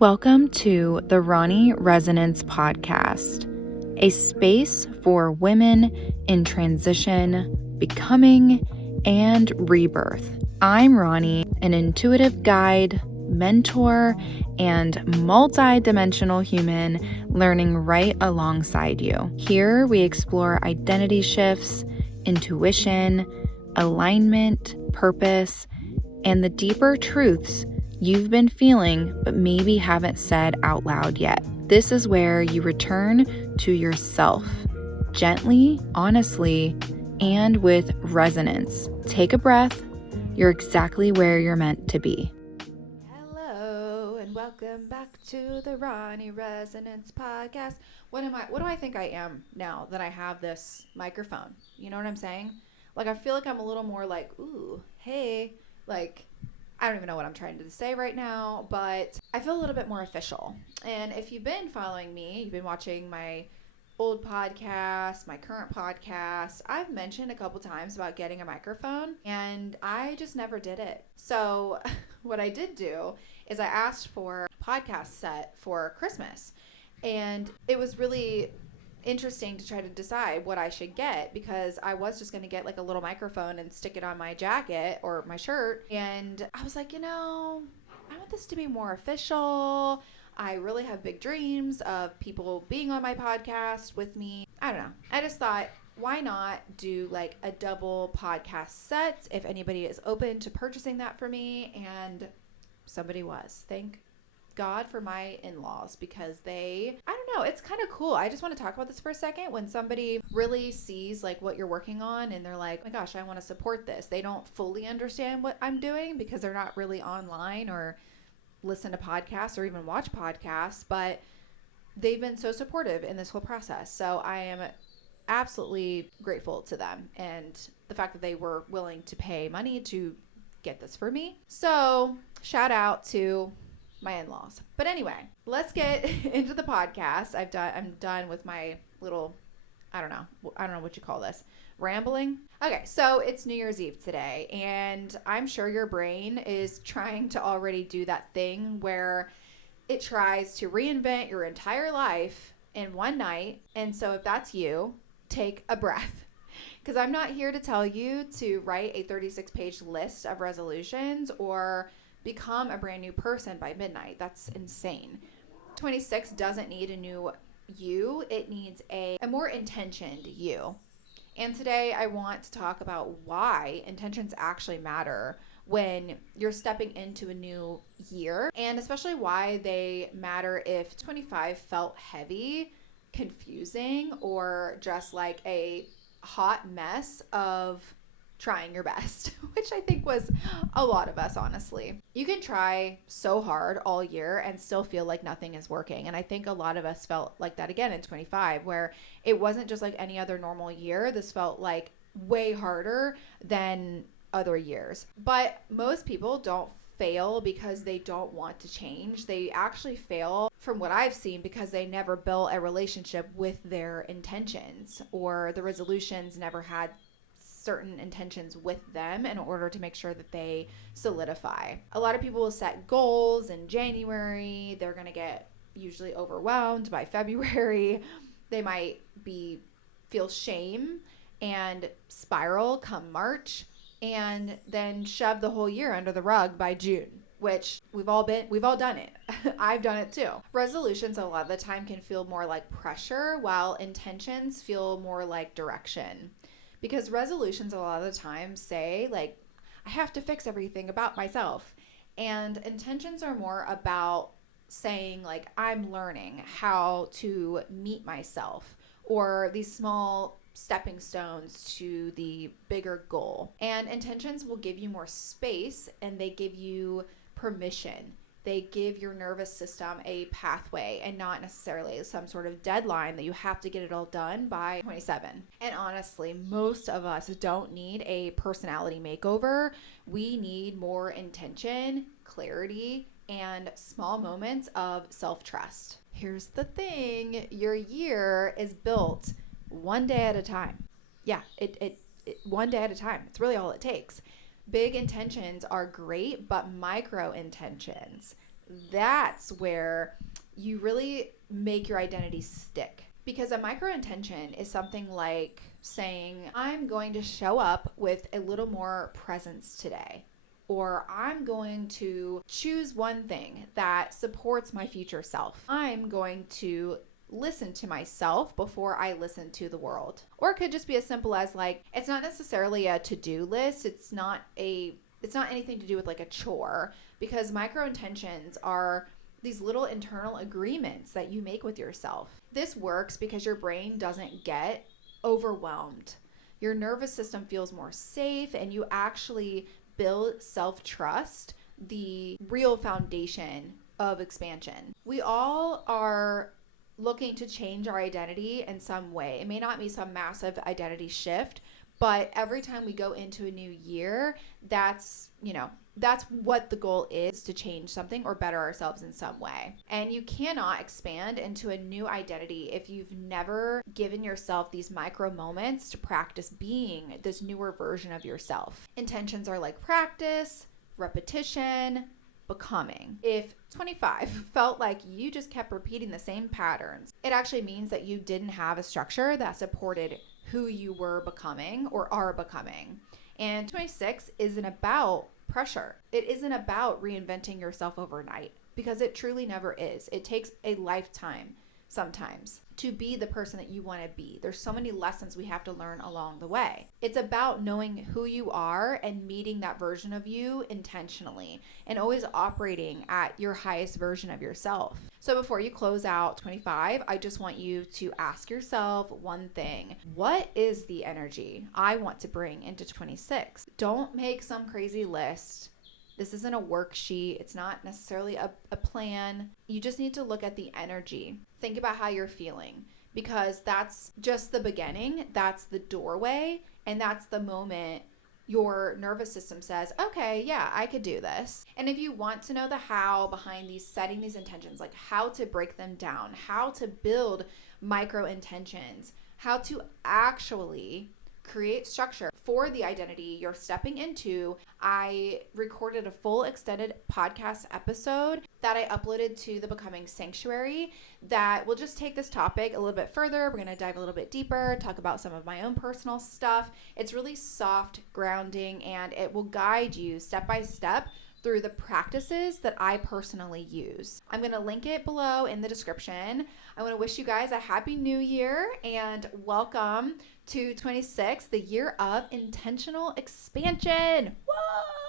Welcome to the Ronni Resonance Podcast, a space for women in transition, becoming, and rebirth. I'm Ronni, an intuitive guide, mentor, and multi-dimensional human learning right alongside you. Here we explore identity shifts, intuition, alignment, purpose, and the deeper truths you've been feeling but maybe haven't said out loud yet. This is where you return to yourself, gently, honestly, and with resonance. Take a breath. You're exactly where you're meant to be. Hello and welcome back to the Ronni Resonance Podcast. What do I think I am now that I have this microphone? You know what I'm saying? Like, I feel like I'm a little more like, ooh, hey, like, I don't even know what I'm trying to say right now, but I feel a little bit more official. And if you've been following me, you've been watching my old podcast, my current podcast, I've mentioned a couple times about getting a microphone, and I just never did it. So what I did do is I asked for a podcast set for Christmas, and it was really interesting to try to decide what I should get, because I was just going to get like a little microphone and stick it on my jacket or my shirt. And I was like, I want this to be more official. I really have big dreams of people being on my podcast with me. I don't know. I just thought, why not do like a double podcast set if anybody is open to purchasing that for me? And somebody was. Thank God for my in-laws, because I don't know, it's kind of cool. I just want to talk about this for a second. When somebody really sees like what you're working on and they're like, oh my gosh, I want to support this. They don't fully understand what I'm doing because they're not really online or listen to podcasts or even watch podcasts, but they've been so supportive in this whole process. So I am absolutely grateful to them, and the fact that they were willing to pay money to get this for me. So shout out to my in-laws. But anyway, let's get into the podcast. I'm done with my little, I don't know what you call this, rambling. Okay, so it's New Year's Eve today, and I'm sure your brain is trying to already do that thing where it tries to reinvent your entire life in one night. And so if that's you, take a breath. Because I'm not here to tell you to write a 36-page list of resolutions or become a brand new person by midnight. That's insane. 26 doesn't need a new you. It needs a more intentioned you. And today I want to talk about why intentions actually matter when you're stepping into a new year, and especially why they matter if 25 felt heavy, confusing, or just like a hot mess of trying your best, which I think was a lot of us, honestly. You can try so hard all year and still feel like nothing is working. And I think a lot of us felt like that again in 25, where it wasn't just like any other normal year. This felt like way harder than other years. But most people don't fail because they don't want to change. They actually fail, from what I've seen, because they never built a relationship with their intentions, or the resolutions never had certain intentions with them in order to make sure that they solidify. A lot of people will set goals in January. They're going to get usually overwhelmed by February. They might feel shame and spiral come March, and then shove the whole year under the rug by June, which we've all done it. I've done it too. Resolutions a lot of the time can feel more like pressure, while intentions feel more like direction. Because resolutions a lot of the time say like, I have to fix everything about myself. And intentions are more about saying like, I'm learning how to meet myself, or these small stepping stones to the bigger goal. And intentions will give you more space, and they give you permission. They give your nervous system a pathway, and not necessarily some sort of deadline that you have to get it all done by 27. And honestly, most of us don't need a personality makeover. We need more intention, clarity, and small moments of self-trust. Here's the thing, your year is built one day at a time. Yeah, it one day at a time. It's really all it takes. Big intentions are great, but micro intentions, that's where you really make your identity stick. Because a micro intention is something like saying, I'm going to show up with a little more presence today. Or I'm going to choose one thing that supports my future self. I'm going to listen to myself before I listen to the world. Or it could just be as simple as like, it's not necessarily a to-do list. It's not anything to do with like a chore, because micro intentions are these little internal agreements that you make with yourself. This works because your brain doesn't get overwhelmed. Your nervous system feels more safe, and you actually build self-trust, the real foundation of expansion. We all are looking to change our identity in some way. It may not be some massive identity shift, but every time we go into a new year, that's what the goal is, to change something or better ourselves in some way. And you cannot expand into a new identity if you've never given yourself these micro moments to practice being this newer version of yourself. Intentions are like practice, repetition, becoming. If 25 felt like you just kept repeating the same patterns, it actually means that you didn't have a structure that supported who you were becoming or are becoming. And 26 isn't about pressure. It isn't about reinventing yourself overnight, because it truly never is. It takes a lifetime sometimes to be the person that you want to be. There's so many lessons we have to learn along the way. It's about knowing who you are and meeting that version of you intentionally, and always operating at your highest version of yourself. So before you close out 25, I just want you to ask yourself one thing. What is the energy I want to bring into 26? Don't make some crazy list. This isn't a worksheet. It's not necessarily a plan. You just need to look at the energy. Think about how you're feeling, because that's just the beginning. That's the doorway. And that's the moment your nervous system says, okay, yeah, I could do this. And if you want to know the how behind these, setting these intentions, like how to break them down, how to build micro intentions, how to actually create structure for the identity you're stepping into, I recorded a full extended podcast episode that I uploaded to the Becoming Sanctuary that will just take this topic a little bit further. We're going to dive a little bit deeper, talk about some of my own personal stuff. It's really soft, grounding, and it will guide you step by step through the practices that I personally use. I'm going to link it below in the description. I want to wish you guys a happy new year and welcome to 26, the year of intentional expansion. Whoa!